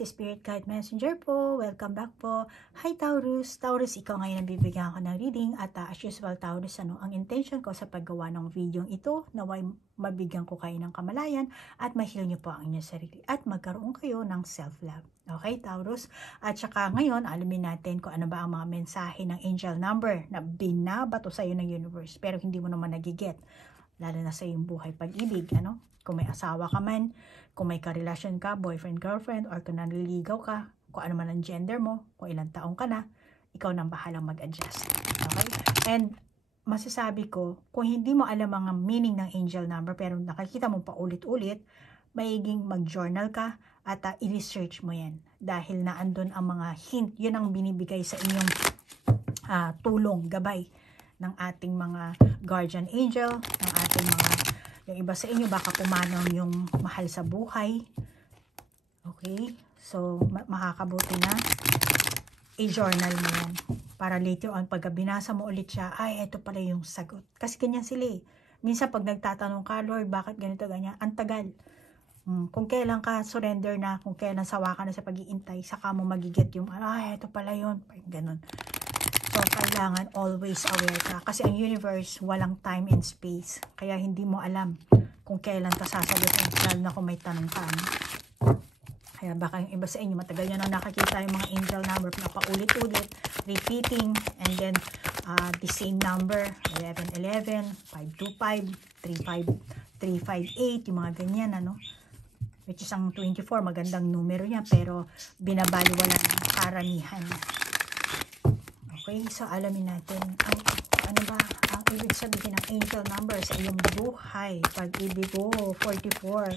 si Spirit Guide Messenger po. Welcome back po. Hi Taurus. Taurus, ikaw ngayon ang bibigyan ko ng reading. At as usual Taurus, ang intention ko sa paggawa ng video ito, naway mabigyan ko kayo ng kamalayan at ma-heal nyo po ang inyong sarili. At magkaroon kayo ng self-love. Okay Taurus? At saka ngayon, alamin natin kung ano ba ang mga mensahe ng angel number na binabato sa iyo ng universe. Pero hindi mo naman nagiget. Lalo na sa iyong buhay pag-ibig, ano? Kung may asawa ka man, kung may karelasyon ka, boyfriend, girlfriend, or kung naliligaw ka, kung ano man ang gender mo, kung ilang taong ka na, ikaw nang bahalang mag-adjust. Okay? And masasabi ko, kung hindi mo alam ang meaning ng angel number, pero nakikita mo pa ulit-ulit, maiging mag-journal ka at i-research mo yan. Dahil naandun ang mga hint, yun ang binibigay sa inyong tulong, gabay ng ating mga guardian angel, ng ating mga, yung iba sa inyo baka pumanong yung mahal sa buhay. Okay, so makakabuti na i-journal mo yan para later on pag binasa mo ulit siya, ay ito pala yung sagot, kasi ganyan sila eh. Minsan pag nagtatanong ka, Lord bakit ganito ganyan, ang tagal. Kung kailan ka surrender na, kung kailan sawa ka na sa pag-iintay, saka mo magigit yung ay ito pala yun, ganun. So, kailangan always aware ka. Kasi ang universe, walang time and space. Kaya hindi mo alam kung kailan ka sasagutin. Lalo na kung may tanong ka. Kaya baka yung iba sa inyo, matagal nyo na nakakita yung mga angel number. Napaulit-ulit, repeating, and then the same number, 1111, 525, 358, yung mga ganyan, ano. Which is ang 24, magandang numero niya, pero binabaliwala ng karamihan. Okay, so alamin natin ano ba ang ibig sabihin ng angel number sa iyong buhay. Pag-ibig ko, 44.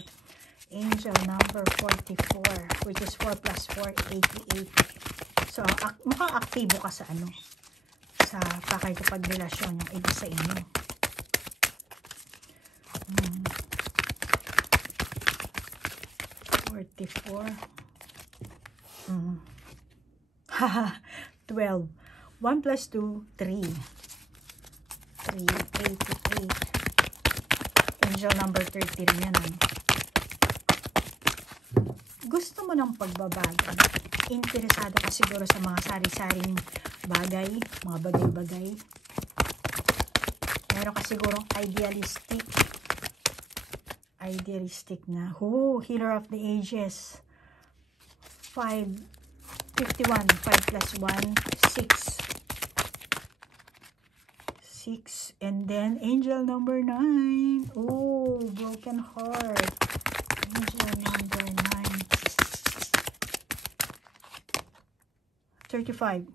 Angel number 44, which is 4 plus 4, 88. So, mukhang aktibo ka sa ano? Sa pakikipagrelasyon yung iba sa inyo. Hmm. 44. Haha, 12. 1 plus 2, 3. 388. Angel number 30 rin yan. Gusto mo ng pagbabago. Interesado ka siguro sa mga sari-saring bagay, mga bagay-bagay. Meron ka sigurong idealistic na. Healer of the ages. 51. 5 plus 1, 6. 6, and then angel number 9. Oh, broken heart. Angel number 9. 35.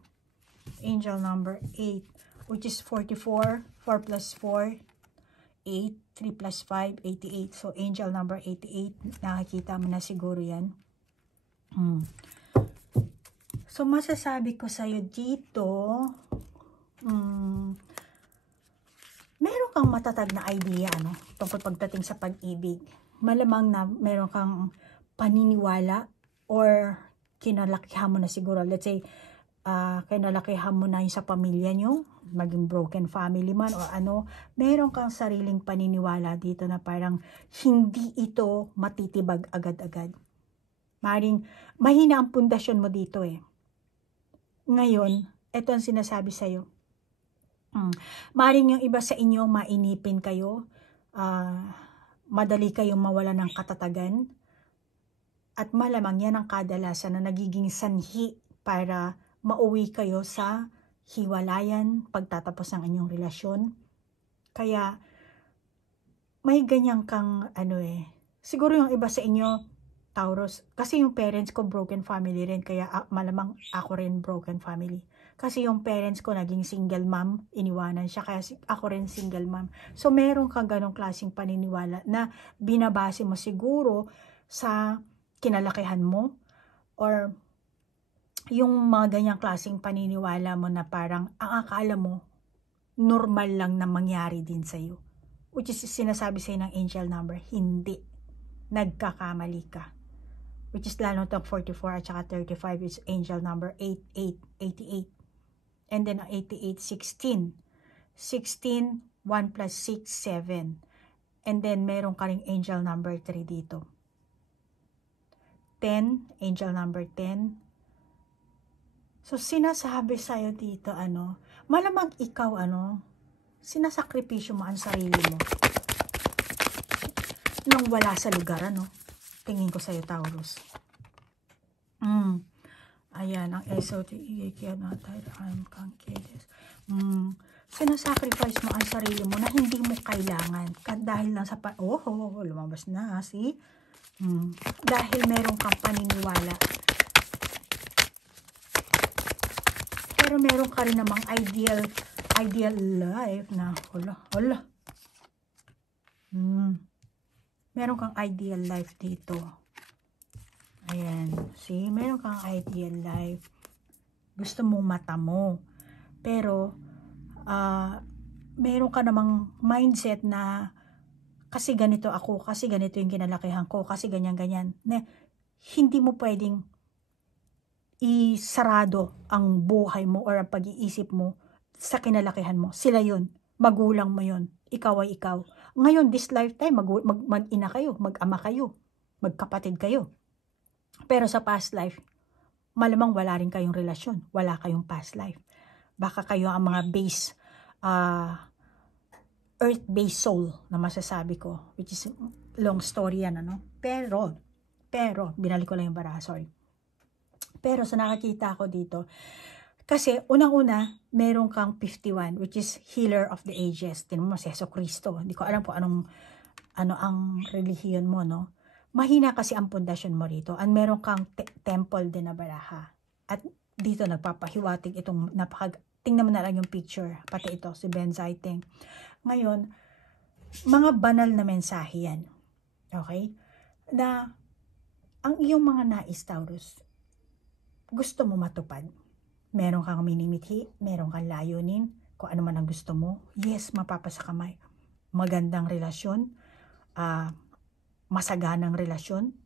Angel number 8, which is 44. 4 plus 4, 8. 3 plus 5, 88. So, angel number 88. Nakikita mo na siguro yan. So, masasabi ko sa'yo dito, meron kang matatag na idea, ano, tungkol pagdating sa pag-ibig. Malamang na meron kang paniniwala or kinalakihan mo na siguro. Let's say, kinalakihan mo na yung sa pamilya nyo, maging broken family man o ano, meron kang sariling paniniwala dito na parang hindi ito matitibag agad-agad. Maring mahina ang pundasyon mo dito eh. Ngayon, ito ang sinasabi sa'yo. Maring yung iba sa inyo, mainipin kayo, madali kayong mawala ng katatagan, at malamang yan ang kadalasan na nagiging sanhi para mauwi kayo sa hiwalayan, pagtatapos ng inyong relasyon. Kaya, may ganyan kang, siguro yung iba sa inyo, Taurus, kasi yung parents ko broken family rin, kaya malamang ako rin broken family. Kasi yung parents ko naging single mom, iniwanan siya, kaya ako rin single mom. So meron kang ganong klaseng paniniwala na binabase mo siguro sa kinalakihan mo, or yung mga ganyang klaseng paniniwala mo na parang ang akala mo normal lang na mangyari din sa'yo. Which is sinasabi sa'yo ng angel number, hindi. Nagkakamali ka. Which is lalo itong 44 at saka 35 is angel number 88. And then 88, 16. 16, 1 plus 6, 7. And then meron ka ring angel number 3 dito. 10, angel number 10. So, sinasabi sa'yo dito, malamang ikaw, sinasakripisyo mo ang sarili mo nang wala sa lugar, tingin ko sa'yo, Taurus. Ayan, ang SOT, sinasacrifice mo ang sarili mo na hindi mo kailangan. Dahil lang sa, lumabas na, see? Dahil meron kang paniniwala. Pero meron ka rin namang ideal life na, meron kang ideal life dito. Ayan, see? Meron kang ideal life. Gusto mong mata mo. Pero, meron ka namang mindset na kasi ganito ako, kasi ganito yung kinalakihan ko, kasi ganyan-ganyan. Hindi mo pwedeng isarado ang buhay mo or ang pag-iisip mo sa kinalakihan mo. Sila yun. Magulang mo yun. Ikaw ay ikaw. Ngayon, this lifetime, mag-ina kayo, mag-ama kayo, magkapatid kayo. Pero sa past life, malamang wala rin kayong relasyon. Wala kayong past life. Baka kayo ang mga earth-based soul na masasabi ko, which is long story yan, pero binalik ko lang yung baraha, sorry. Pero sa nakakita ko dito, kasi unang-una meron kang 51, which is healer of the ages. Tinan mo, si Jesu Cristo. Hindi ko alam po ano ang relihiyon mo, Mahina kasi ang pundasyon mo rito. At meron kang temple din na baraha. At dito nagpapahiwatig itong tingnan mo na lang yung picture, pati ito, si Benzaiteng. Ngayon, mga banal na mensahe yan. Okay? Na, ang iyong mga nais, Taurus, gusto mo matupad. Meron kang minimithi, meron kang layunin, kung ano man ang gusto mo. Yes, mapapasa kamay. Magandang relasyon, masaganang relasyon,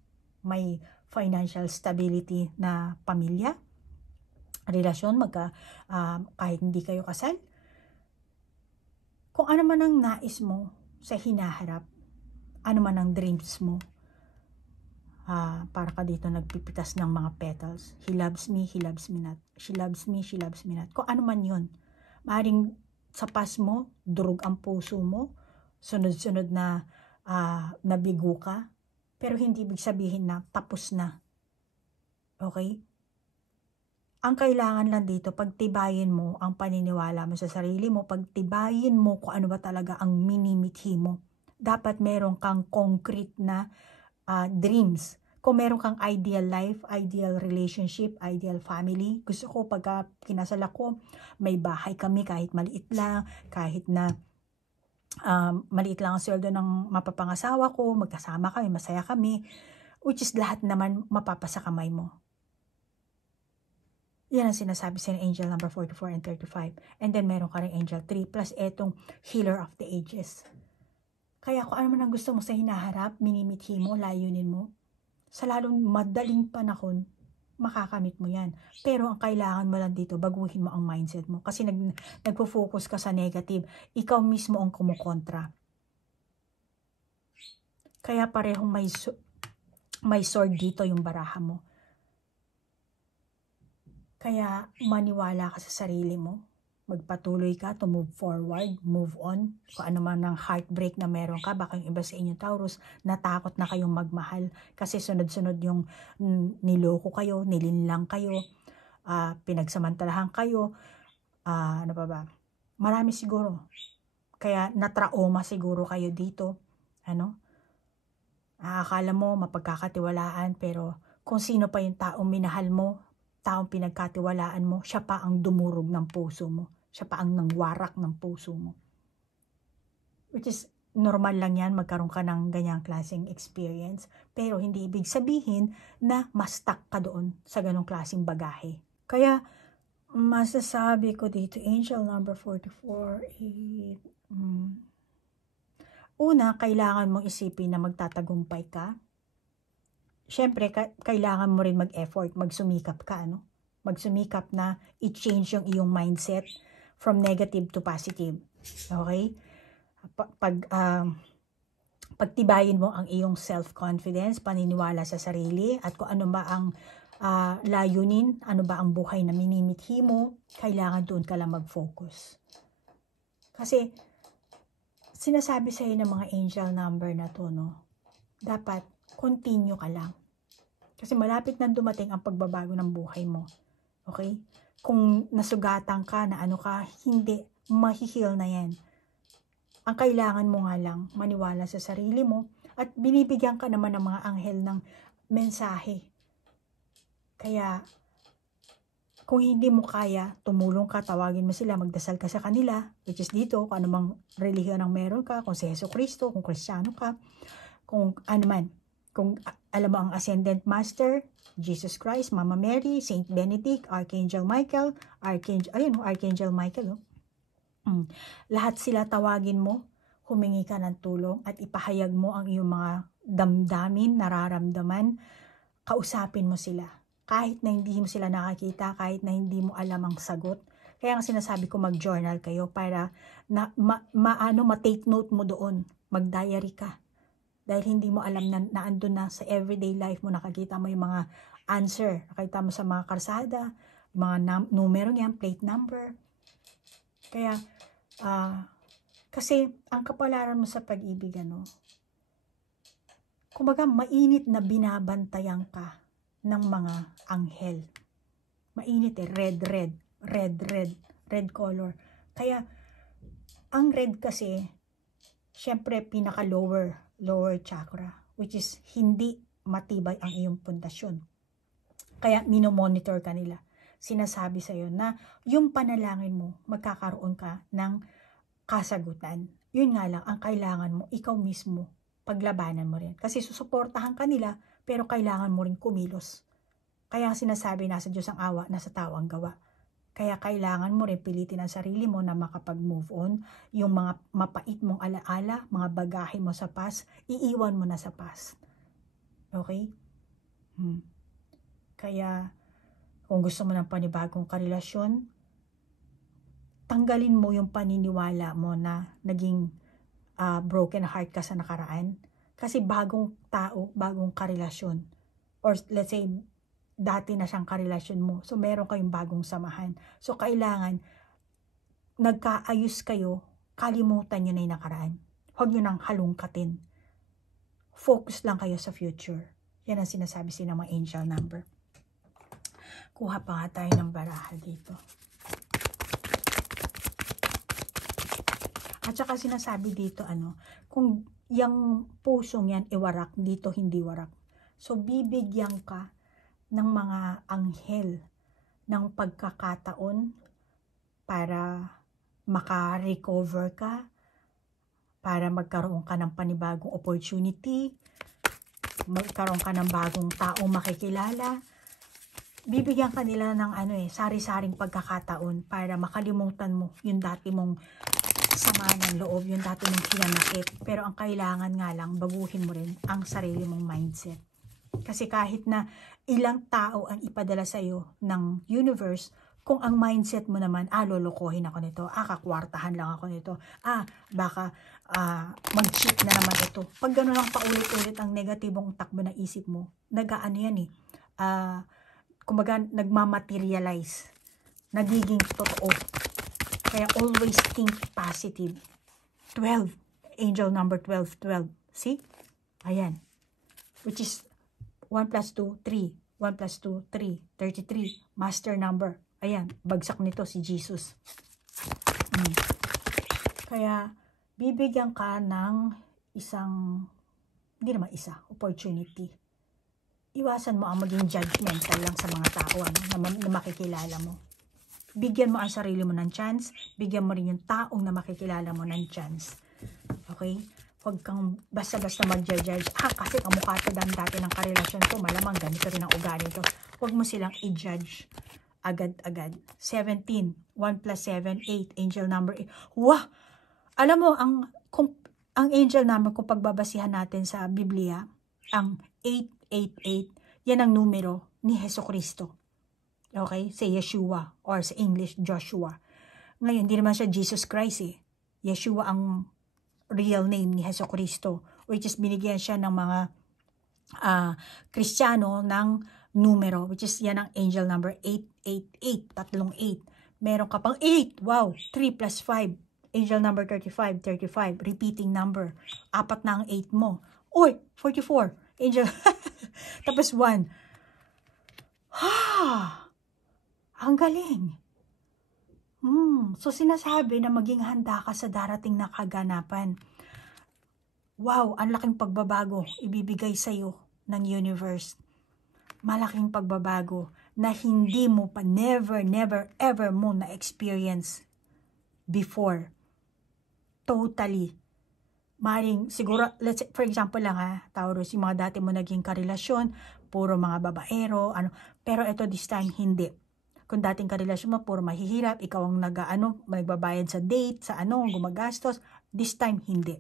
may financial stability na pamilya, relasyon, kahit hindi kayo kasal. Kung ano man ang nais mo sa hinaharap, ano man ang dreams mo, para ka dito nagpipitas ng mga petals. He loves me not. She loves me not. Kung ano man yun, maaaring sa past mo, durog ang puso mo, sunod-sunod na nabigo ka, pero hindi ibig sabihin na tapos na. Okay? Ang kailangan lang dito, pagtibayin mo ang paniniwala mo sa sarili mo, pagtibayin mo kung ano ba talaga ang minimithi mo. Dapat meron kang concrete na dreams. Kung meron kang ideal life, ideal relationship, ideal family, gusto ko pagka kinasal ako, may bahay kami kahit maliit lang, kahit na maliit lang ang sweldo ng mapapangasawa ko, magkasama kami, masaya kami, which is lahat naman mapapasa kamay mo. Yan ang sinasabi sa angel number 44 and 35. And then meron ka rin angel 3 plus etong healer of the ages. Kaya kung ano man ang gusto mo sa hinaharap, minimithi mo, layunin mo, sa lalong madaling panahon, makakamit mo yan. Pero ang kailangan mo lang dito, baguhin mo ang mindset mo. Kasi nagpo-focus ka sa negative. Ikaw mismo ang kumukontra. Kaya parehong may sword dito yung baraha mo. Kaya maniwala ka sa sarili mo. Magpatuloy ka to move forward, move on. Kung ano man ng heartbreak na meron ka, baka yung iba sa inyo Taurus, natakot na kayong magmahal. Kasi sunod-sunod yung niloko kayo, nilinlang kayo, pinagsamantalahan kayo, ano pa ba? Marami siguro. Kaya natrauma siguro kayo dito. Akala mo mapagkakatiwalaan, pero kung sino pa yung taong minahal mo, taong pinagkatiwalaan mo, siya pa ang dumurog ng puso mo. Siya pa ang nangwarak ng puso mo. Which is, normal lang yan, magkaroon ka ng ganyang klaseng experience. Pero hindi ibig sabihin na ma-stuck ka doon sa ganong klaseng bagahe. Kaya, masasabi ko dito, angel number 44, una, kailangan mong isipin na magtatagumpay ka. Siyempre, kailangan mo rin mag-effort, magsumikap ka, Magsumikap na i-change yung iyong mindset from negative to positive. Okay? Pagtibayin mo ang iyong self-confidence, paniniwala sa sarili, at kung ano ba ang layunin, ano ba ang buhay na minimithi mo, kailangan doon ka lang mag-focus. Kasi, sinasabi sa'yo ng mga angel number na to, no? Dapat, continue ka lang. Kasi malapit nang dumating ang pagbabago ng buhay mo. Okay? Kung nasugatan ka, na ano ka, hindi, mahihil na yan. Ang kailangan mo nga lang, maniwala sa sarili mo, at binibigyan ka naman ng mga anghel ng mensahe. Kaya, kung hindi mo kaya, tumulong ka, tawagin mo sila, magdasal ka sa kanila, which is dito, kung anumang relihiyon ang meron ka, kung si Jesucristo, kung Kristiyano ka, kung ano man, kung alam mo ang Ascendant Master, Jesus Christ, Mama Mary, Saint Benedict, Archangel Michael, Archangel Michael, lahat sila tawagin mo, humingi ka ng tulong, at ipahayag mo ang iyong mga damdamin, nararamdaman, kausapin mo sila. Kahit na hindi mo sila nakakita, kahit na hindi mo alam ang sagot. Kaya ang sinasabi ko, mag-journal kayo para ma-take note mo doon, mag-diary ka. Dahil hindi mo alam na andun na sa everyday life mo, nakakita mo yung mga answer, nakita mo sa mga karsada, mga numero niyan, plate number. Kaya, kasi ang kapalaran mo sa pag-ibig, kumbaga mainit na binabantayan ka ng mga anghel. Mainit red color. Kaya, ang red kasi, syempre pinaka lower chakra, which is hindi matibay ang iyong pundasyon. Kaya minomonitor ka nila. Sinasabi sa'yo na yung panalangin mo, magkakaroon ka ng kasagutan. Yun nga lang, ang kailangan mo, ikaw mismo, paglabanan mo rin. Kasi susuportahan ka nila, pero kailangan mo rin kumilos. Kaya sinasabi, nasa Diyos ang awa, nasa tao ang gawa. Kaya kailangan mo rin pilitin ang sarili mo na makapag-move on. Yung mga mapait mong alaala, mga bagahe mo sa past, iiwan mo na sa past. Okay? Kaya, kung gusto mo ng panibagong karelasyon, tanggalin mo yung paniniwala mo na naging broken heart ka sa nakaraan. Kasi bagong tao, bagong karelasyon. Or let's say, dati na siyang karelasyon mo. So, meron kayong bagong samahan. So, kailangan, nagkaayos kayo, kalimutan nyo na yung nakaraan. Huwag nyo nang halungkatin. Focus lang kayo sa future. Yan ang sinasabi ng mga angel number. Kuha pa nga tayo ng baraha dito. At saka sinasabi dito, kung yung pusong yan iwarak, dito hindi warak. So, bibigyan ka ng mga anghel ng pagkakataon para maka-recover ka, para magkaroon ka ng panibagong opportunity, magkaroon ka ng bagong taong makikilala. Bibigyan ka nila ng sari-saring pagkakataon para makalimutan mo yung dati mong sama ng loob, yung dati mong hinanakit. Pero ang kailangan nga lang, baguhin mo rin ang sarili mong mindset. Kasi kahit na ilang tao ang ipadala sa'yo ng universe, kung ang mindset mo naman, lolokohin ako nito, kakwartahan lang ako nito, baka mag-cheat na naman ito. Pag gano'n lang paulit-ulit ang negatibong takbo ng isip mo, kumbaga nagmamaterialize, nagiging totoo. Kaya always think positive. 12, angel number 12. See? Ayan. Which is 1 plus 2, 3. 1 plus 2, 3. 33. Master number. Ayan. Bagsak nito si Jesus. Kaya, bibigyan ka ng isang, hindi naman opportunity. Iwasan mo ang maging judgmental lang sa mga tao na makikilala mo. Bigyan mo ang sarili mo ng chance. Bigyan mo rin yung taong na makikilala mo ng chance. Okay? Huwag kang basta-basta mag-judge. Kasi kamukha ito dati ng karelasyon ko. Malamang ganito rin ang ugali ito. Huwag mo silang i-judge agad-agad. 17. 1 plus 7, 8. Angel number 8. Wow! Alam mo, ang angel number, kung pagbabasihan natin sa Biblia, ang 888, yan ang numero ni Jesucristo. Okay? Sa Yeshua, or sa English, Joshua. Ngayon, hindi naman siya Jesus Christ Yeshua ang real name ni Jesucristo, which is binigyan siya ng mga Kristiyano ng numero, which is yan ang angel number 888, tatlong 8. Meron ka pang 8, wow, 3 plus 5, angel number 35, 35, repeating number, apat na ang 8 mo. Uy, 44, angel, tapos 1. Ang galing. So sinasabi na maging handa ka sa darating na kaganapan. Wow, ang laking pagbabago ibibigay sa'yo ng universe. Malaking pagbabago na hindi mo pa never ever mo na-experience before. Totally. Maring siguro, let's say, for example lang Taurus, yung mga dati mo naging karelasyon, puro mga babaero, pero ito this time hindi. Kung dating karelasyon mo, puro mahihirap, ikaw ang magbabayad sa date, sa gumagastos, this time hindi.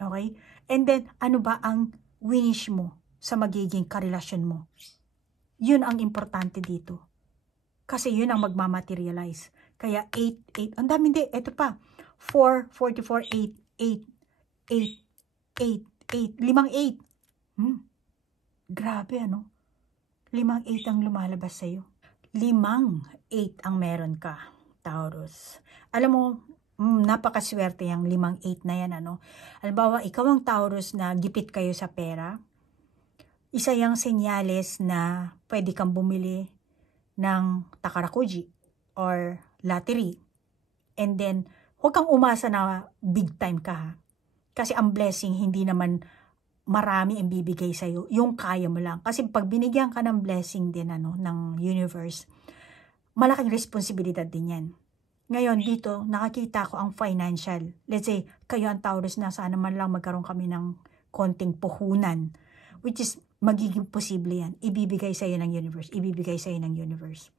Okay? And then, ano ba ang winish mo sa magiging karelasyon mo? Yun ang importante dito. Kasi yun ang magmamaterialize. Kaya 8, 8, ang dami hindi, ito pa, 4, 44, 8, 8, 8, 8, 8, 5, 8. Grabe 5, 8 ang lumalabas sa'yo. 5, 8 ang meron ka, Taurus. Alam mo, napakaswerte yung 5, 8 na yan, Halimbawa, ikaw ang Taurus na gipit kayo sa pera. Isa yung senyales na pwede kang bumili ng takarakuji or lottery. And then, huwag kang umasa na big time ka, Kasi ang blessing, hindi naman marami ang bibigay sa'yo. Yung kaya mo lang. Kasi pag binigyan ka ng blessing din, ng universe, malaking responsibilidad din yan. Ngayon, dito, nakakita ko ang financial. Let's say, kayo ang Taurus na sana man lang magkaroon kami ng konting puhunan. Which is, magiging posible yan. Ibibigay sa'yo ng universe. Ibibigay sa'yo ng universe.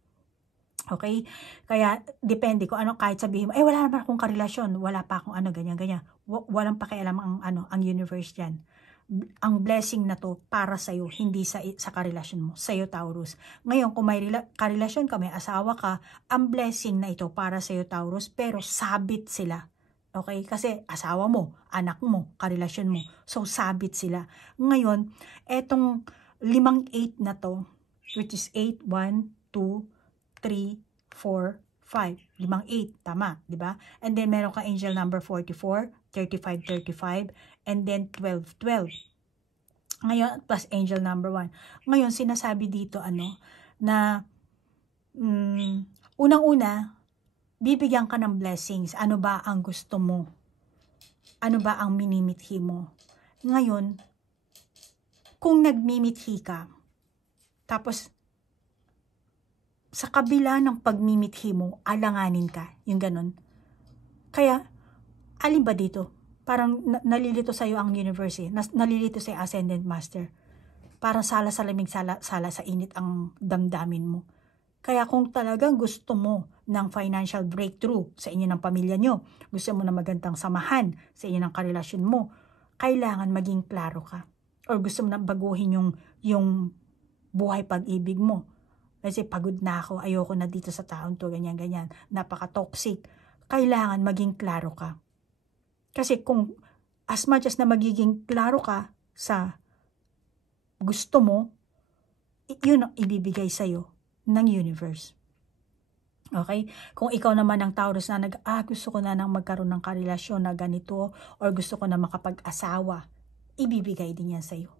Okay? Kaya, depende ko kahit sabihin mo, wala naman akong karelasyon. Wala pa akong ganyan. Walang pakialam ang universe dyan. Ang blessing na to para sa'yo, hindi sa karelasyon mo, sa'yo Taurus. Ngayon, kung may karelasyon ka, may asawa ka, ang blessing na ito para sa'yo Taurus, pero sabit sila. Okay? Kasi asawa mo, anak mo, karelasyon mo. So, sabit sila. Ngayon, etong 5, 8 na to, which is 8, 1, 2, 3, 4, 5. 5, 8. Tama, di ba? And then, meron ka angel number 44, 35, 35, and then 12, 12. Ngayon, plus angel number 1. Ngayon, sinasabi dito, na, unang-una, bibigyan ka ng blessings. Ano ba ang gusto mo? Ano ba ang minimithi mo? Ngayon, kung nagmimithi ka, tapos, sa kabila ng pagmimithi mo, alanganin ka. Yung ganun. Kaya, alin ba dito? Parang nalilito sa'yo ang universe nalilito sa'yo ascendant master. Parang sala sa lamig, sala sa init ang damdamin mo. Kaya kung talagang gusto mo ng financial breakthrough sa inyo ng pamilya nyo, gusto mo na magandang samahan sa inyo ng karelasyon mo, kailangan maging klaro ka. Or gusto mo na baguhin yung buhay pag-ibig mo. Kasi pagod na ako, ayoko na dito sa taon to, ganyan. Napaka-toxic. Kailangan maging klaro ka. Kasi kung as much as na magiging klaro ka sa gusto mo, yun ang ibibigay sa'yo ng universe. Okay? Kung ikaw naman ang Taurus na gusto ko na nang magkaroon ng karelasyon na ganito or gusto ko na makapag-asawa, ibibigay din yan sa'yo.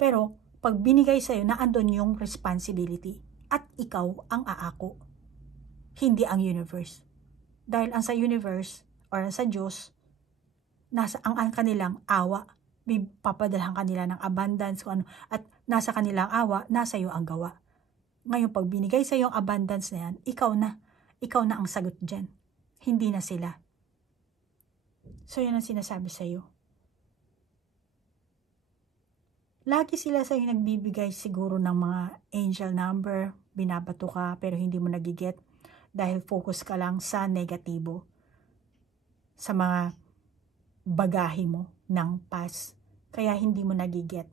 Pero, pag binigay sa'yo, naandun yung responsibility at ikaw ang aako. Hindi ang universe. Dahil ang sa universe or sa Diyos, nasa ang kanilang awa, papadalhan kanila ng abundance, at nasa kanilang awa, nasa iyo ang gawa. Ngayon, pag binigay sa iyo ang abundance na yan, ikaw na ang sagot dyan. Hindi na sila. So, yan ang sinasabi sa iyo. Lagi sila sa iyo nagbibigay siguro ng mga angel number, binabato ka, pero hindi mo nagiget dahil focus ka lang sa negatibo, sa mga bagahe mo ng past, kaya hindi mo nagiget.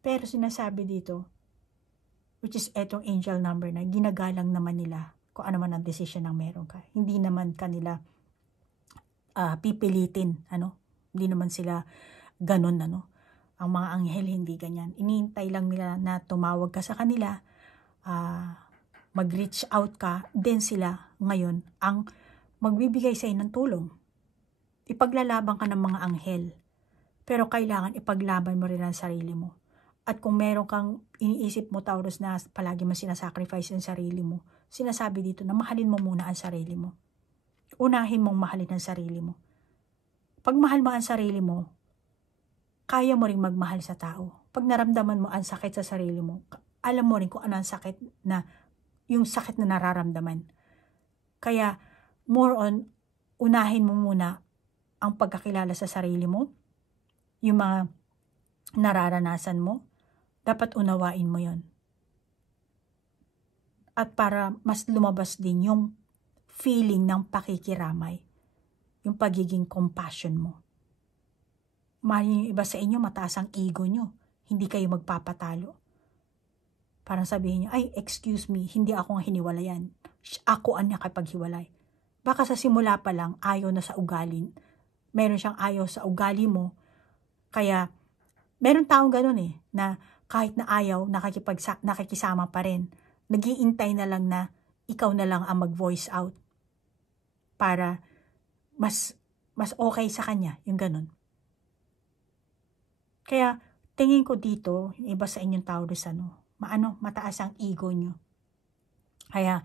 Pero sinasabi dito, which is etong angel number na ginagalang naman nila kung ano man ang decision ng meron ka. Hindi naman kanila pipilitin, Hindi naman sila ganun, Ang mga anghel hindi ganyan. Iniintay lang nila na tumawag ka sa kanila, mag-reach out ka, then sila ngayon ang magbibigay sa ng tulong. Ipaglalaban ka ng mga anghel, pero kailangan ipaglaban mo rin ang sarili mo. At kung meron kang iniisip mo, Taurus, na palagi mo sinasacrifice ang sarili mo, sinasabi dito na mahalin mo muna ang sarili mo. Unahin mong mahalin ang sarili mo. Pag mahal mo ang sarili mo, kaya mo rin magmahal sa tao. Pag naramdaman mo ang sakit sa sarili mo, alam mo rin kung ano ang sakit na, yung sakit na nararamdaman. Kaya, more on, unahin mo muna ang pagkakilala sa sarili mo, yung mga nararanasan mo, dapat unawain mo yon. At para mas lumabas din yung feeling ng pakikiramay, yung pagiging compassion mo. Mahalin yung iba sa inyo, mataas ang ego nyo, hindi kayo magpapatalo. Parang sabihin nyo, ay, excuse me, hindi ako ang hiniwalayan. Ako ang nakipaghiwalay. Baka sa simula pa lang, ayaw na sa ugali. Meron siyang ayaw sa ugali mo. Kaya, meron taong ganun na kahit na ayaw, nakikisama pa rin. Nag-iintay na lang na ikaw na lang ang mag-voice out. Para mas okay sa kanya, yung ganun. Kaya, tingin ko dito, yung iba sa inyong Taurus, mataas ang ego nyo. Kaya,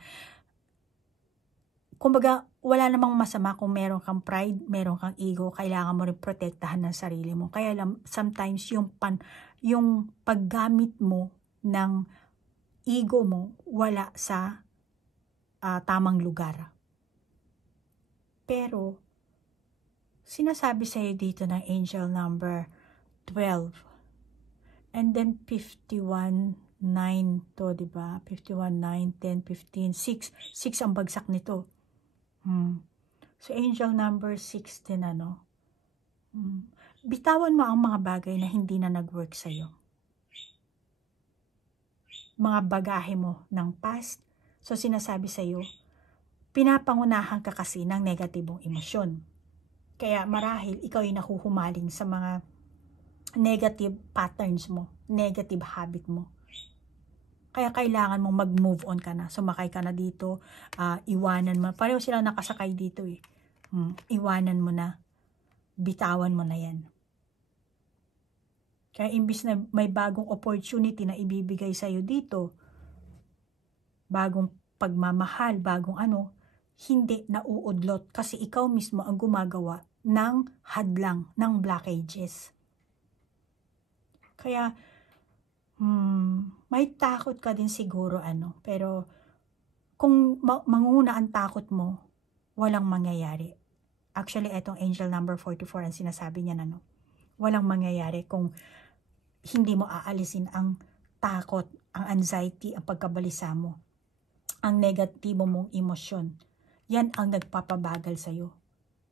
kumbaga, wala namang masama kung meron kang pride, meron kang ego, kailangan mo rin protektahan ng sarili mo. Kaya lang, sometimes yung paggamit mo ng ego mo, wala sa tamang lugar. Pero, sinasabi sa'yo dito ng angel number 12. And then 51, 9 to, diba? 51, 9, 10, 15, 6. 6 ang bagsak nito. So, angel number 16, bitawan mo ang mga bagay na hindi na nag-work sa'yo. Mga bagahe mo ng past. So, sinasabi sa'yo, pinapangunahan ka kasi ng negatibong emosyon. Kaya marahil ikaw ay nahuhumaling sa mga negative patterns mo, negative habit mo. Kaya kailangan mong mag-move on ka na. Sumakay ka na dito, iwanan mo. Pareho silang nakasakay dito Iwanan mo na, bitawan mo na yan. Kaya imbis na may bagong opportunity na ibibigay sa'yo dito, bagong pagmamahal, bagong hindi nauudlot kasi ikaw mismo ang gumagawa ng hadlang, ng blockages. Kaya, may takot ka din siguro, pero kung manguna ang takot mo, walang mangyayari. Actually, etong angel number 44 ang sinasabi niya walang mangyayari kung hindi mo aalisin ang takot, ang anxiety, ang pagkabalisa mo, ang negatibo mong emosyon. Yan ang nagpapabagal sa'yo.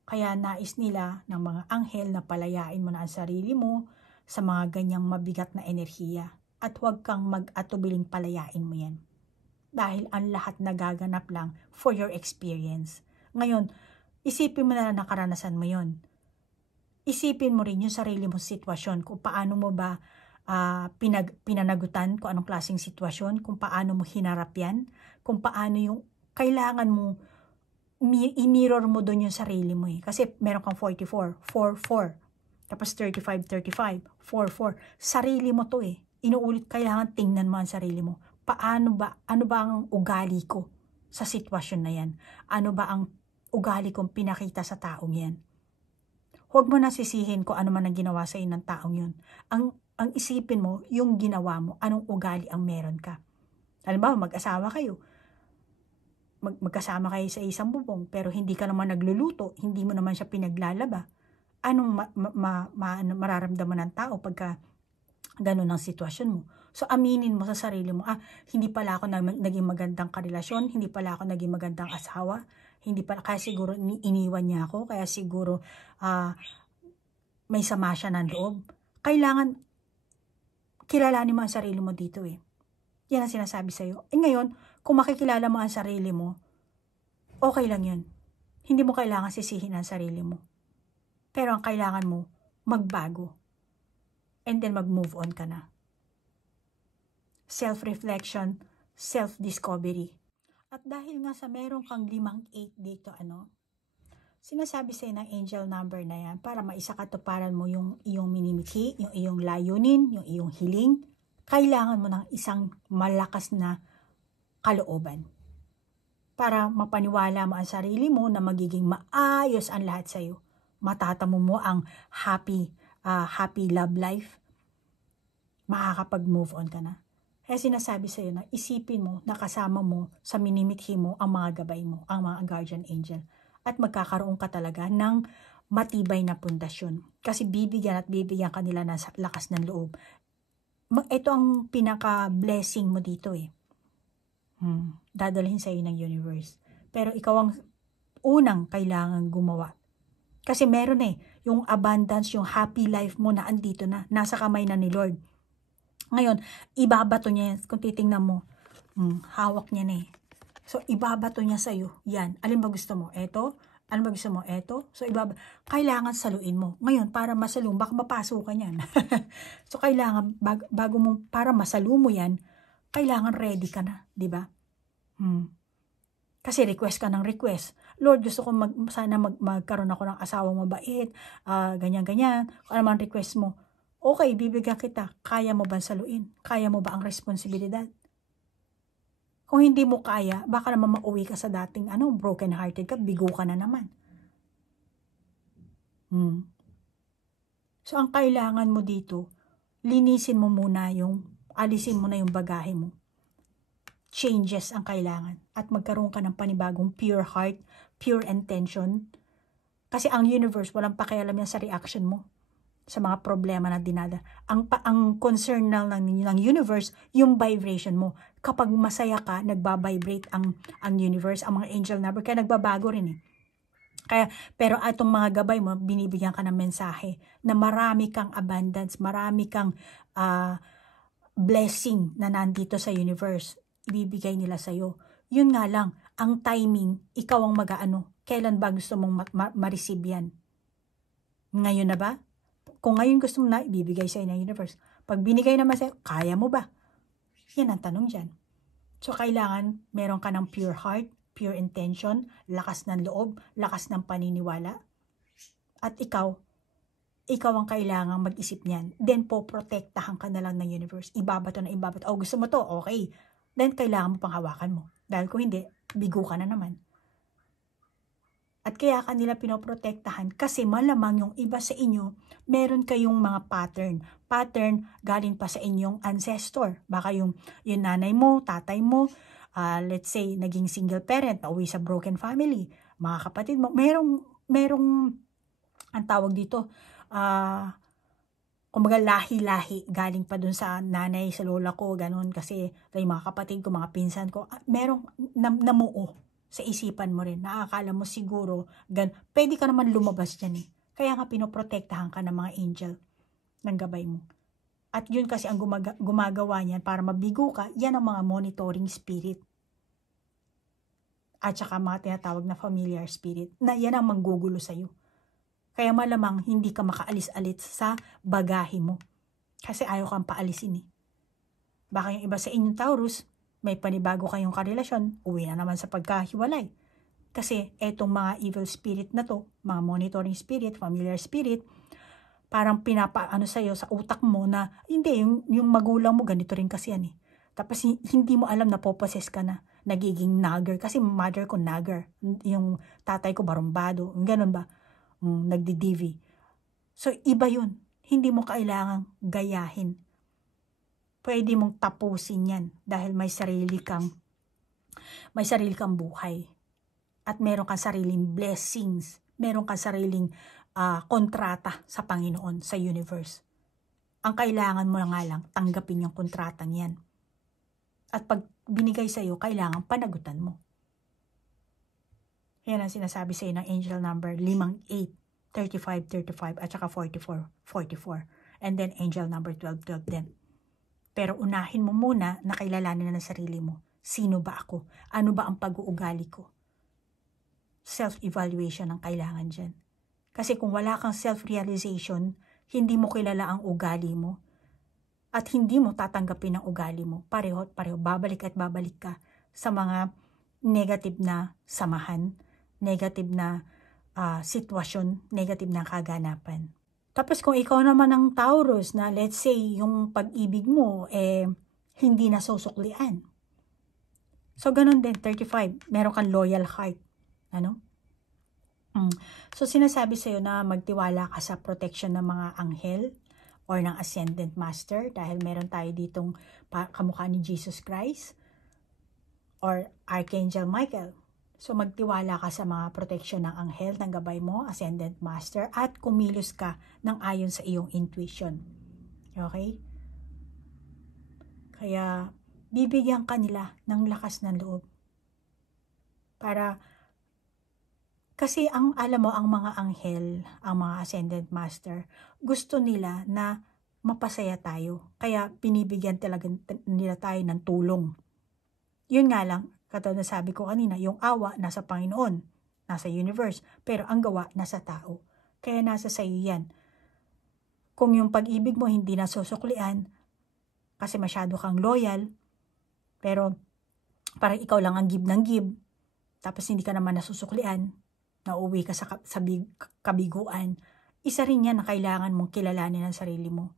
Kaya nais nila ng mga anghel na palayain mo na ang sarili mo sa mga ganyang mabigat na enerhiya. At huwag kang mag-atubiling palayain mo yan. Dahil ang lahat nagaganap lang for your experience. Ngayon, isipin mo na lang nakaranasan mo yon. Isipin mo rin yung sarili mong sitwasyon, kung paano mo ba pinanagutan, kung anong klaseng sitwasyon, kung paano mo hinarap yan, kung paano yung kailangan mo i-mirror mo doon yung sarili mo Kasi meron kang 44, 4, tapos 35, 35, 4, 4. Sarili mo to Inuulit, kailangan tingnan mo ang sarili mo. Ano ba ang ugali ko sa sitwasyon na yan? Ano ba ang ugali kong pinakita sa taong yan? Huwag mo na sisihin kung ano man ang ginawa sa ng taong yun. Ang isipin mo, yung ginawa mo, anong ugali ang meron ka. Halimbawa, mag-asawa kayo. Magkasama kayo sa isang bubong, pero hindi ka naman nagluluto, hindi mo naman siya pinaglalaba. Anong mararamdaman ng tao pagka ganun ang sitwasyon mo? So, aminin mo sa sarili mo, hindi pala ako naging magandang karelasyon, hindi pala ako naging magandang asawa, hindi pala, kaya siguro iniwan niya ako, kaya siguro may sama siya ng loob. Kailangan kilalanin mo ang sarili mo dito Yan ang sinasabi sa'yo. Ngayon, kung makikilala mo ang sarili mo, okay lang yun. Hindi mo kailangan sisihin ang sarili mo. Pero ang kailangan mo, magbago. And then mag-move on ka na. Self-reflection, self-discovery. At dahil nga sa meron kang 5-8 dito, sinasabi sa'yo ng angel number na yan para maisakatuparan mo yung iyong minimithi, yung iyong layunin, yung iyong hiling. Kailangan mo ng isang malakas na kalooban para mapaniwala mo ang sarili mo na magiging maayos ang lahat sa'yo. Matatamo mo ang happy love life. Makakapag-move on ka na. Kaya sinasabi sa'yo na isipin mo na kasama mo sa minimithi mo ang mga gabay mo, ang mga guardian angel. At magkakaroon ka talaga ng matibay na pundasyon. Kasi bibigyan at bibigyan ka nila ng lakas ng loob. Ito ang pinaka-blessing mo dito dadalhin sa'yo ng universe. Pero ikaw ang unang kailangan gumawa. Kasi meron yung abundance, yung happy life mo na andito na, nasa kamay na ni Lord. Ngayon, ibabato niya yan. Kung titingnan mo, hawak niya na So, ibabato niya sa'yo. Yan. Alin ba gusto mo? Eto? Alin ba gusto mo? Eto? So, kailangan saluin mo. Ngayon, para masalu, baka mapasok ka niyan. So, kailangan, bago mo, para masalu mo yan, kailangan ready ka na. Diba? Kasi request ka ng request. Lord, gusto ko sana magkaroon ako ng asawang mabait, ganyan-ganyan. Kung ano man request mo. Okay, bibigyan kita. Kaya mo ba saluin? Kaya mo ba ang responsibilidad? Kung hindi mo kaya, baka naman mauwi ka sa dating broken hearted ka, bigo ka na naman. So, ang kailangan mo dito, linisin mo muna alisin mo na yung bagahe mo. Changes ang kailangan. At magkaroon ka ng panibagong pure heart, pure intention. Kasi ang universe, walang pakialam yan sa reaction mo. Sa mga problema na dinada. Ang concern ng universe, yung vibration mo. Kapag masaya ka, nagbabibrate ang universe, ang mga angel number, kaya nagbabago rin pero itong mga gabay mo, binibigyan ka ng mensahe na marami kang abundance, marami kang blessing na nandito sa universe. Ibibigay nila sa'yo. Yun nga lang, ang timing, ikaw ang kailan ba gusto mong ma-receive yan? Ngayon na ba? Kung ngayon gusto mo na, ibibigay sa'yo ng universe. Pag binigay naman sa'yo, kaya mo ba? Yan ang tanong dyan. So, kailangan meron ka ng pure heart, pure intention, lakas ng loob, lakas ng paniniwala. At ikaw ang kailangan mag-isip niyan. Then, poprotektahan ka na lang ng universe. Ibabato na ibabato. O, gusto mo to? Okay. Then, kailangan mo pang hawakan mo. Dahil kung hindi, bigo ka na naman. At kaya kanila pinoprotektahan kasi malamang yung iba sa inyo, meron kayong mga pattern. Pattern galing pa sa inyong ancestor. Baka yung nanay mo, tatay mo, let's say, naging single parent, nauwi sa broken family, mga kapatid mo, merong ang tawag dito, kumbaga lahi-lahi, galing pa dun sa nanay, sa lola ko, ganun, kasi yung mga kapatid ko, mga pinsan ko, merong namuo sa isipan mo rin, nakakala mo siguro, pwede ka naman lumabas dyan Kaya nga pinoprotektahan ka ng mga angel ng gabay mo. At yun kasi ang gumagawa niyan para mabigo ka, yan ang mga monitoring spirit. At saka mga tinatawag na familiar spirit, na yan ang manggugulo sa'yo. Kaya malamang hindi ka makaalis-alis sa bagahe mo. Kasi ayaw kang paalisin Baka yung iba sa inyong Taurus, may panibago kayong karelasyon, uwi na naman sa pagkahiwalay. Kasi etong mga evil spirit na to, mga monitoring spirit, familiar spirit, parang pinapaano sa'yo sa utak mo na, hindi, yung magulang mo ganito rin kasi yan Tapos hindi mo alam na poposes ka na, nagiging nagger. Kasi mother ko nagger, yung tatay ko barumbado, ganun ba? Nagdi-DV. So iba yun, hindi mo kailangang gayahin. Pwede mong tapusin yan dahil may sarili kang buhay. At meron kang sariling blessings. Meron kang sariling kontrata sa Panginoon, sa universe. Ang kailangan mo nga lang, tanggapin yung kontratang yan. At pag binigay sa'yo, kailangan panagutan mo. Yan ang sinasabi sa'yo ng angel number 5-8, 35-35, at saka 44-44. And then angel number 12-12 din. Pero unahin mo muna na kailalanin na ng sarili mo. Sino ba ako? Ano ba ang pag-uugali ko? self-evaluation ang kailangan dyan. Kasi kung wala kang self-realization, hindi mo kilala ang ugali mo. At hindi mo tatanggapin ang ugali mo. Pareho at pareho. Babalik at babalik ka sa mga negative na samahan, negative na sitwasyon, negative na kaganapan. Tapos kung ikaw naman ang Taurus na let's say yung pag-ibig mo hindi nasusuklian. So ganun din, 35, meron kang loyal heart. Ano? So sinasabi sa'yo na magtiwala ka sa protection ng mga anghel or ng Ascendant Master dahil meron tayo ditong kamukha ni Jesus Christ or Archangel Michael. So magtiwala ka sa mga protection ng anghel, ng gabay mo, Ascendant Master, at kumilos ka ng ayon sa iyong intuition. Okay? Kaya bibigyan ka nila ng lakas ng loob. Kasi alam mo, ang mga anghel, ang mga Ascendant Master, gusto nila na mapasaya tayo. Kaya binibigyan talaga nila tayo ng tulong. Yun nga lang, katulad na sabi ko kanina, yung awa nasa Panginoon, nasa universe, pero ang gawa nasa tao. Kaya nasa sayo yan. Kung yung pag-ibig mo hindi nasusuklian, kasi masyado kang loyal, pero parang ikaw lang ang give ng give, tapos hindi ka naman nasusuklian, nauwi ka sa kabiguan, isa rin yan na kailangan mong kilalanin ang sarili mo.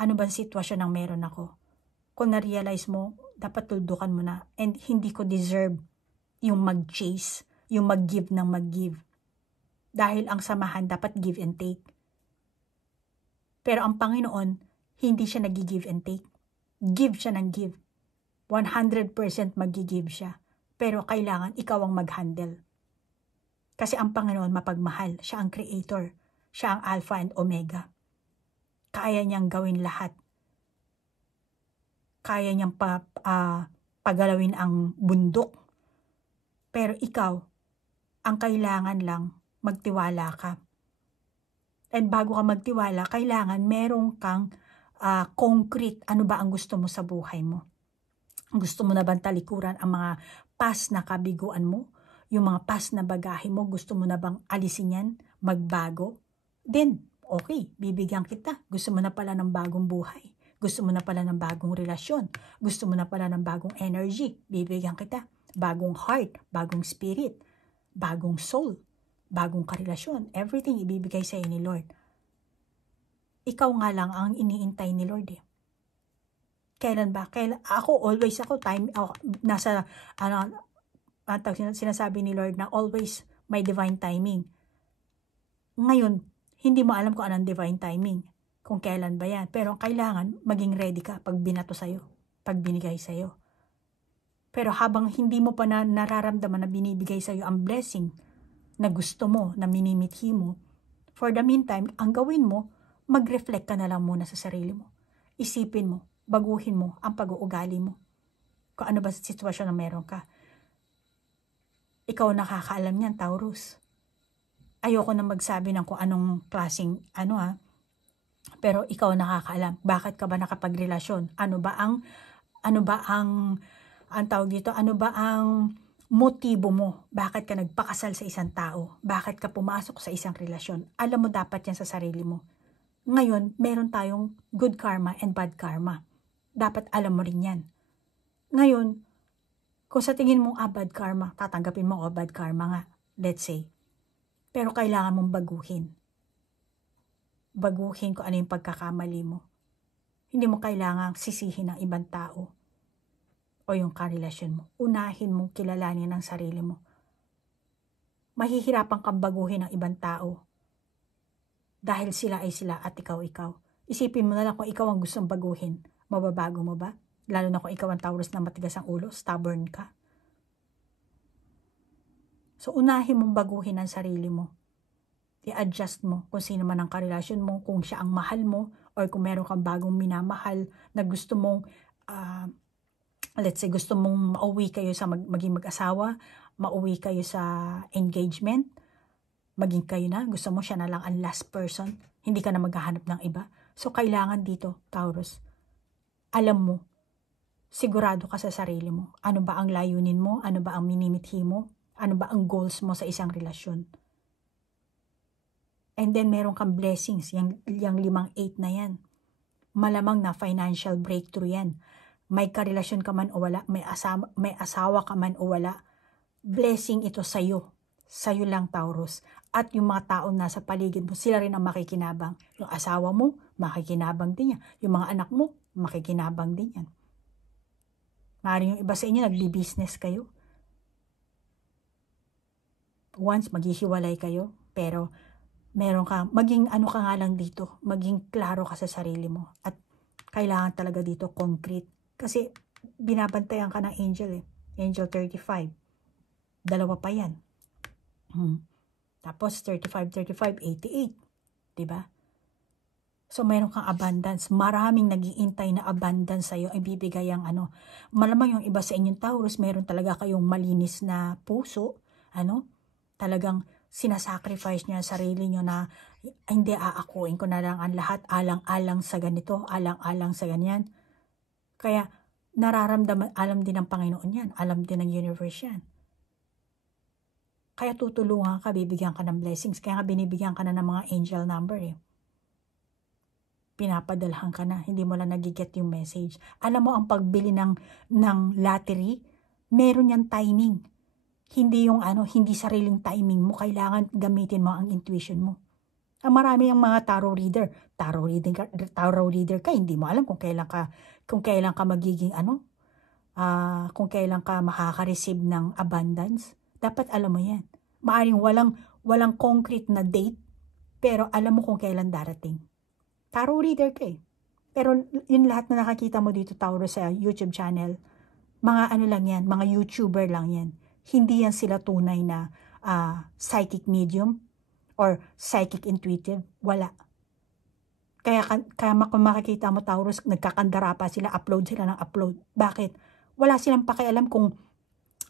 Ano bang sitwasyon ang meron ako? Kung na-realize mo, dapat tuldukan mo na, and hindi ko deserve yung mag-chase, yung mag-give ng mag-give. Dahil ang samahan dapat give and take. Pero ang Panginoon, hindi siya nag-give and take. Give siya ng give. 100% mag-give siya. Pero kailangan ikaw ang mag-handle. Kasi ang Panginoon mapagmahal. Siya ang creator. Siya ang Alpha and Omega. Kaya niyang gawin lahat. Kaya niyang pagalawin ang bundok. Pero ikaw, ang kailangan lang, magtiwala ka. And bago ka magtiwala, kailangan meron kang concrete. Ano ba ang gusto mo sa buhay mo? Gusto mo na bang talikuran ang mga past na kabiguan mo? Yung mga past na bagahe mo, gusto mo na bang alisin yan? Magbago? Then, okay, bibigyan kita. Gusto mo na pala ng bagong buhay. Gusto mo na pala ng bagong relasyon. Gusto mo na pala ng bagong energy. Bibigyan kita. Bagong heart, bagong spirit, bagong soul, bagong karelasyon. Everything ibibigay sa ni Lord. Ikaw nga lang ang iniintay ni Lord eh. Kailan ba? Sinasabi ni Lord na always may divine timing. Ngayon, hindi mo alam kung anong divine timing. Kung kailan ba yan. Pero kailangan maging ready ka pag binato sa'yo. Pag binigay sa'yo. Pero habang hindi mo pa nararamdaman na binibigay sa'yo ang blessing na gusto mo, na minimithi mo, for the meantime, ang gawin mo, mag-reflect ka na lang muna sa sarili mo. Isipin mo, baguhin mo ang pag-uugali mo. Kung ano ba sa sitwasyon na meron ka. Ikaw nakakaalam niyan, Taurus. Ayoko na magsabi ng kung anong klaseng pero ikaw nakakaalam. Bakit ka ba nakapagrelasyon? Ano ba ang tawag dito? Ano ba ang motibo mo? Bakit ka nagpakasal sa isang tao? Bakit ka pumasok sa isang relasyon? Alam mo dapat yan sa sarili mo. Ngayon, meron tayong good karma and bad karma. Dapat alam mo rin yan. Ngayon, kung sa tingin mong bad karma, tatanggapin mo bad karma nga, let's say. Pero kailangan mong baguhin. Baguhin kung ano yung pagkakamali mo. Hindi mo kailangang sisihin ng ibang tao o yung karelasyon mo. Unahin mong kilalanin ang sarili mo. Mahihirapan kang baguhin ng ibang tao dahil sila ay sila at ikaw. Isipin mo na lang kung ikaw ang gustong baguhin. Mababago mo ba? Lalo na kung ikaw ang Taurus na matigas ang ulo, stubborn ka. So, unahin mong baguhin ang sarili mo. I-adjust mo kung sino man ang karelasyon mo, kung siya ang mahal mo, or kung meron kang bagong minamahal na gusto mong, let's say, gusto mong mauwi kayo sa maging mag-asawa, mauwi kayo sa engagement, maging kayo na, gusto mo siya na lang ang last person, hindi ka na maghahanap ng iba. So, kailangan dito, Taurus, alam mo, sigurado ka sa sarili mo. Ano ba ang layunin mo? Ano ba ang minimithi mo? Ano ba ang goals mo sa isang relasyon? And then, meron kang blessings. Yung 5-8 na yan. Malamang na financial breakthrough yan. May karelasyon ka man o wala, may asawa ka man o wala, blessing ito sa'yo. Sa'yo lang, Taurus. At yung mga taong nasa paligid mo, sila rin ang makikinabang. Yung asawa mo, makikinabang din yan. Yung mga anak mo, makikinabang din yan. Maaaring yung iba sa inyo, nagbi-business kayo. Once, maghihiwalay kayo, pero meron ka, maging ano ka nga lang dito, maging klaro ka sa sarili mo. At kailangan talaga dito concrete. Kasi binabantayan ka ng angel eh. Angel 35. 2 pa yan. Tapos 35, 88. Diba? So meron kang abundance. Maraming nag-iintay na abundance sa'yo ay bibigay ang ano. Malamang yung iba sa inyong Taurus, meron talaga kayong malinis na puso. Talagang sinasacrifice niya sarili niyo na hindi, aakuin ko na lang ang lahat, alang-alang sa ganito, alang-alang sa ganyan. Kaya nararamdaman, alam din ng Panginoon yan, alam din ng universe yan. Kaya tutulungan ka, bibigyan ka ng blessings. Kaya nga binibigyan ka na ng mga angel number eh. Pinapadalhan ka na, hindi mo lang nagiget yung message. Alam mo, ang pagbili ng lottery, meron yan timing. Hindi yung hindi sariling timing mo. Kailangan gamitin mo ang intuition mo. Ang marami ang mga tarot reader. Tarot reader ka, hindi mo alam kung kailan ka magiging kung kailan ka makaka-receive ng abundance. Dapat alam mo yan. Maaring walang concrete na date, pero alam mo kung kailan darating. Tarot reader ka eh. Pero yung lahat na nakakita mo dito, Taurus, sa YouTube channel, mga lang yan, mga YouTuber lang yan. Hindi yan sila tunay na psychic medium or psychic intuitive. Wala. Kaya kung makikita mo, Taurus, nagkakandara pa sila, upload sila ng upload. Bakit? Wala silang pakialam kung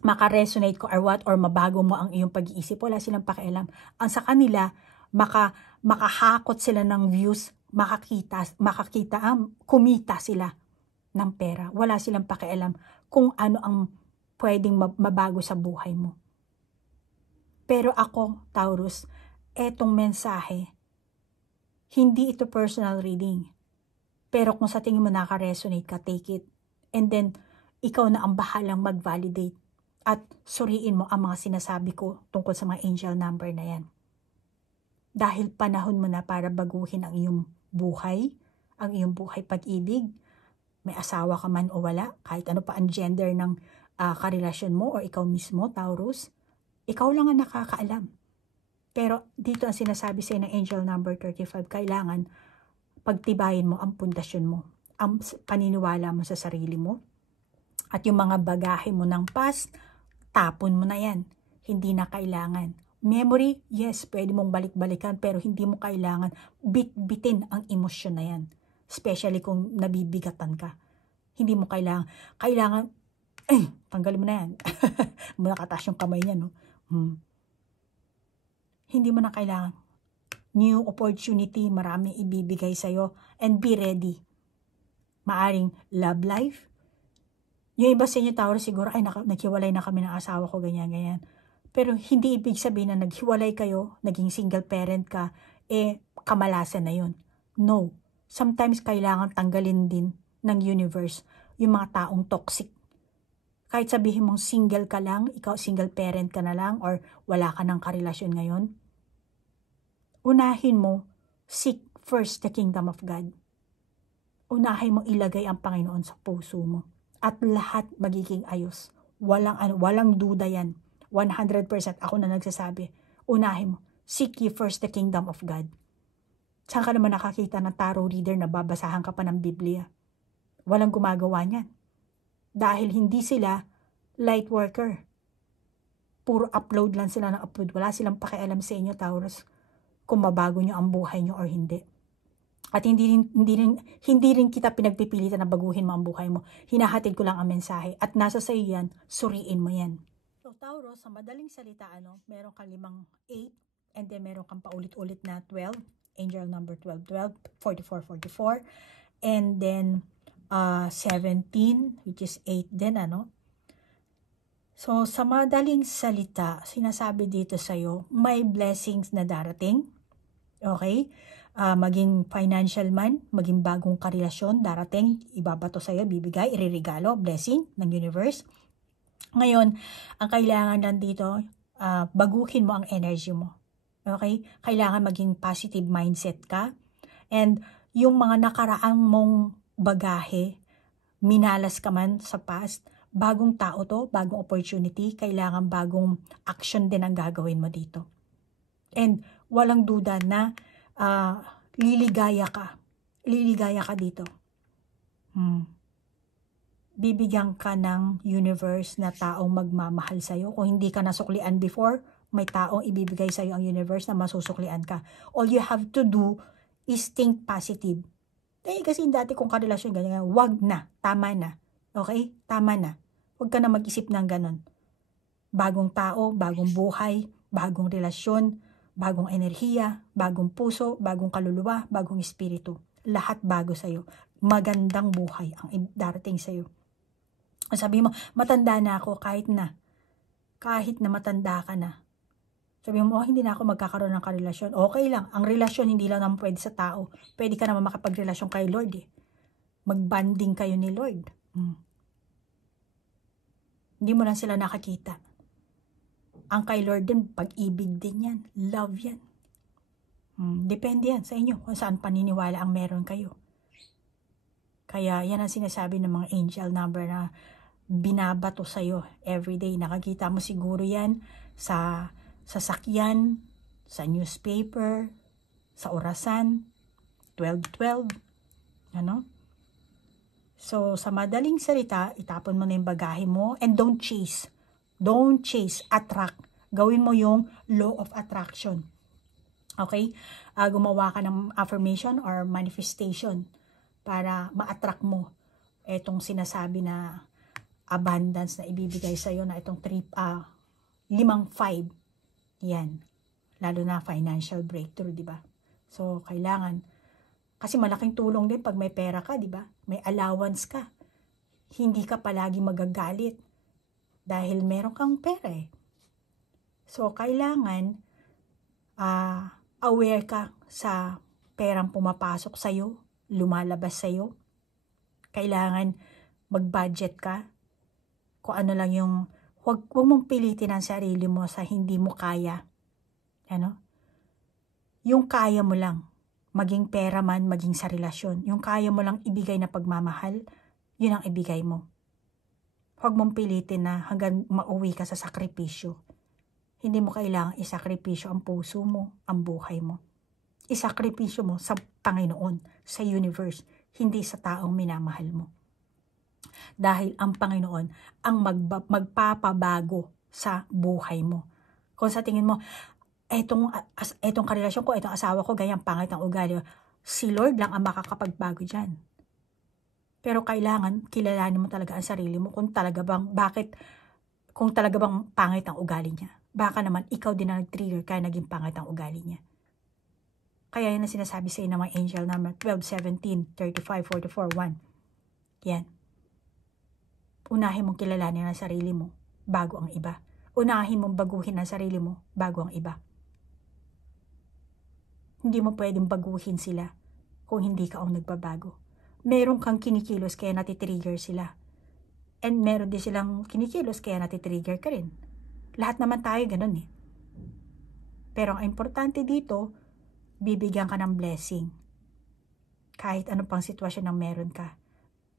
maka-resonate ko or what, or mabago mo ang iyong pag-iisip. Wala silang pakialam. Ang sa kanila, makahakot sila ng views, kumita sila ng pera. Wala silang pakialam kung ano ang pwedeng mabago sa buhay mo. Pero ako, Taurus, etong mensahe, hindi ito personal reading. Pero kung sa tingin mo naka-resonate ka, take it. And then, ikaw na ang bahalang mag-validate. At suriin mo ang mga sinasabi ko tungkol sa mga angel number na yan. Dahil panahon mo na para baguhin ang iyong buhay, pag-ibig. May asawa ka man o wala, kahit ano pa ang gender ng karelasyon mo o ikaw mismo, Taurus, ikaw lang ang nakakaalam. Pero dito ang sinasabi sa ng angel number 35, kailangan pagtibayin mo ang pundasyon mo, ang paniniwala mo sa sarili mo, at yung mga bagahe mo ng past, tapon mo na yan. Hindi na kailangan. Memory, yes, pwede mong balik-balikan, pero hindi mo kailangan bitin ang emosyon na yan. Especially kung nabibigatan ka. Hindi mo kailangan, tanggalin mo na yan. Nakataas yung kamay niya, no? Hindi mo na kailangan. New opportunity, maraming ibibigay sa'yo, and be ready. Maaring love life. Yung iba sa inyo, Taurus, siguro, naghiwalay na kami ng asawa ko, ganyan. Pero hindi ibig sabihin na naghiwalay kayo, naging single parent ka, kamalasan na yun. No. Sometimes kailangan tanggalin din ng universe yung mga taong toxic. Kahit sabihin mong single ka lang, ikaw single parent ka na lang, or wala ka ng karelasyon ngayon, unahin mo, seek first the kingdom of God. Unahin mo ilagay ang Panginoon sa puso mo. At lahat magiging ayos. Walang duda yan. 100% ako na nagsasabi. Unahin mo, seek ye first the kingdom of God. Saan ka naman nakakita ng tarot reader na babasahan ka pa ng Biblia? Walang gumagawa niyan. Dahil hindi sila light worker. Puro upload lang sila ng upload. Wala silang pakialam sa inyo, Taurus, kung mabago nyo ang buhay nyo or hindi. At hindi rin kita pinagpipilitan na baguhin mo ang buhay mo. Hinahatid ko lang ang mensahe. At nasa sa iyo yan, suriin mo yan. So, Taurus, sa madaling salita, meron kang 8, and then meron kang paulit-ulit na 12. Angel number 12, 44, 44. And then 17, which is 8 din, So, sa madaling salita, sinasabi dito sa'yo, may blessings na darating. Okay? Maging financial man, maging bagong karelasyon, darating, ibabato sa'yo, bibigay, iririgalo, blessing ng universe. Ngayon, ang kailangan lang dito, baguhin mo ang energy mo. Okay? Kailangan maging positive mindset ka. And yung mga nakaraang mong bagahe, minalas ka man sa past, bagong tao to, bagong opportunity, kailangan bagong action din ang gagawin mo dito. And walang duda na liligaya ka. Liligaya ka dito. Bibigyan ka ng universe na taong magmamahal sa'yo. Kung hindi ka nasuklian before, may taong ibibigay sa'yo ang universe na masusuklian ka. All you have to do is think positive. Kasi dati kung karelasyon ganyan, wag na, tama na. Okay? Tama na. Huwag ka na mag-isip ng ganon. Bagong tao, bagong buhay, bagong relasyon, bagong enerhiya, bagong puso, bagong kaluluwa, bagong espiritu. Lahat bago sa'yo. Magandang buhay ang darating sa'yo. Sabi mo, matanda na ako kahit na matanda ka na. Sabi mo, hindi na ako magkakaroon ng karelasyon. Okay lang. Ang relasyon hindi lang naman pwede sa tao. Pwede ka naman makapagrelasyon kay Lord eh. Magbanding kayo ni Lord. Hindi mo lang sila nakakita. Ang kay Lord din, pag-ibig din yan. Love yan. Depende yan sa inyo kung saan paniniwala ang meron kayo. Kaya yan ang sinasabi ng mga angel number na binabato sa'yo everyday. Nakakita mo siguro yan sa sasakyan, sa newspaper, sa orasan, 12-12. Ano? So, sa madaling salita, itapon mo na yung bagahe mo and don't chase. Don't chase, attract. Gawin mo yung law of attraction. Okay? Gumawa ka ng affirmation or manifestation para ma-attract mo itong sinasabi na abundance na ibibigay sa'yo na itong 5-5. Yan. Lalo na financial breakthrough, di ba? So, kailangan. Kasi malaking tulong din pag may pera ka, di ba? May allowance ka. Hindi ka palagi magagalit dahil meron kang pera eh. So, kailangan aware ka sa perang pumapasok sa'yo, lumalabas sa'yo. Kailangan mag-budget ka. Kung ano lang yung, huwag mong pilitin ang sarili mo sa hindi mo kaya. Ano? Yung kaya mo lang. Maging pera man, maging sa relasyon. Yung kaya mo lang ibigay na pagmamahal, yun ang ibigay mo. Huwag mong pilitin na hanggang mauwi ka sa sakripisyo. Hindi mo kailangang isakripisyo ang puso mo, ang buhay mo. Isakripisyo mo sa Panginoon, sa universe, hindi sa taong minamahal mo. Dahil ang Panginoon ang magpapabago sa buhay mo. Kung sa tingin mo, etong karelasyon ko, etong asawa ko, ganyan pangit ang ugali. Si Lord lang ang makakapagbago dyan. Pero kailangan kilalanin mo talaga ang sarili mo kung talaga bang pangit ang ugali niya. Baka naman ikaw din ang nag-trigger kaya naging pangit ang ugali niya. Kaya yan ang sinasabi sa inyo ng mga angel number 12, 17, 35, 44, 1. Yan. Unahin mong kilalanin ang sarili mo bago ang iba. Unahin mong baguhin ang sarili mo bago ang iba. Hindi mo pwedeng baguhin sila kung hindi ka ang nagbabago. Meron kang kinikilos kaya natitrigger sila. And meron din silang kinikilos kaya natitrigger ka rin. Lahat naman tayo ganun eh. Pero ang importante dito, bibigyan ka ng blessing. Kahit ano pang sitwasyon na meron ka.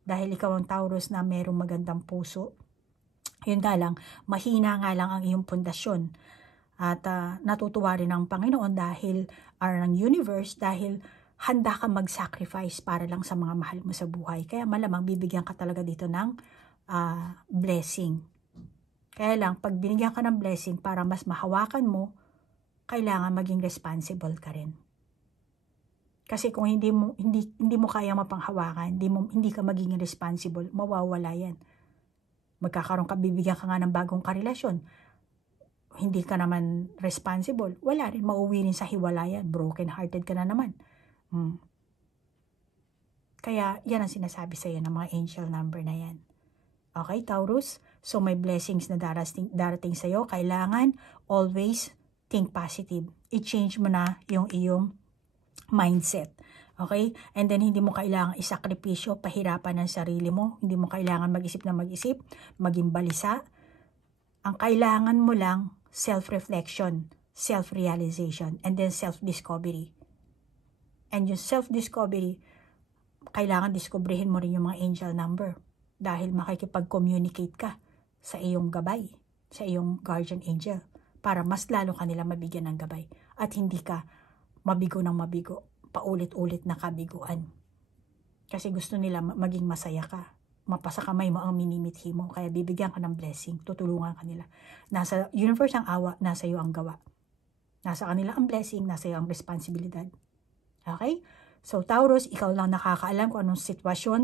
Dahil ikaw ang Taurus na merong magandang puso. Yun nga lang, mahina nga lang ang iyong pundasyon. At natutuwa rin ang Panginoon dahil, or ng universe, dahil handa ka mag-sacrifice para lang sa mga mahal mo sa buhay. Kaya malamang bibigyan ka talaga dito ng blessing. Kaya lang, pag binigyan ka ng blessing para mas mahawakan mo, kailangan maging responsible ka rin. Kasi kung hindi mo kaya mapanghawakan, hindi ka magiging responsible, mawawala yan. Magkakaroon ka, bibigyan ka nga ng bagong karelasyon. Hindi ka naman responsible, wala rin, mauwi rin sa hiwalayan, broken hearted ka na naman. Kaya yan ang sinasabi sa iyo ng mga angel number na yan. Okay, Taurus? So may blessings na darating sa'yo. Kailangan always think positive. I-change mo na yung iyong mindset. Okay? And then hindi mo kailangan isakripisyo, pahirapan ang sarili mo. Hindi mo kailangan mag-isip na mag-isip, maging balisa. Ang kailangan mo lang self-reflection, self-realization, and then self-discovery. And yung self-discovery, kailangan diskubrihin mo rin yung mga angel number. Dahil makikipag-communicate ka sa iyong gabay, sa iyong guardian angel, para mas lalo kanila mabigyan ng gabay. At hindi ka mabigo ng mabigo, paulit-ulit na kabiguan. Kasi gusto nila maging masaya ka. Mapasa kamay mo ang minimithi mo, kaya bibigyan ka ng blessing, tutulungan kanila. Nasa universe ang awa, nasa iyo ang gawa. Nasa kanila ang blessing, nasa iyo ang responsibilidad. Okay? So Taurus, ikaw lang nakakaalam kung anong sitwasyon,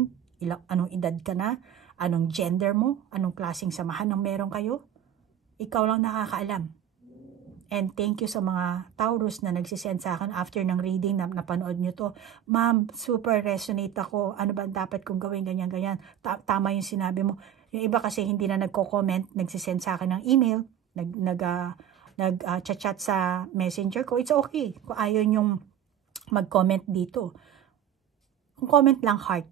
anong edad ka na, anong gender mo, anong klaseng samahan ng meron kayo. Ikaw lang nakakaalam. And thank you sa mga Taurus na nagsisend sa akin after ng reading na napanood nyo to. Ma'am, super resonate ako. Ano ba dapat kong gawin? Ganyan. Tama yung sinabi mo. Yung iba kasi hindi na nagko-comment, nagsisend sa akin ng email, nag-chat sa messenger ko. It's okay kung ayaw nyong mag-comment dito. Kung comment lang, heart.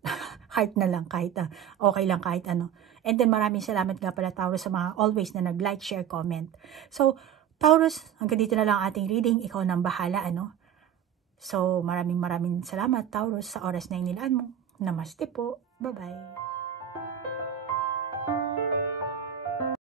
Heart na lang, kahit okay lang kahit ano. And then maraming salamat nga pala Taurus sa mga always na nag-like, share, comment. So, Taurus, hanggang dito na lang ating reading. Ikaw nang bahala, ano? So, maraming salamat Taurus sa oras na inilaan mo. Namaste po. Bye-bye.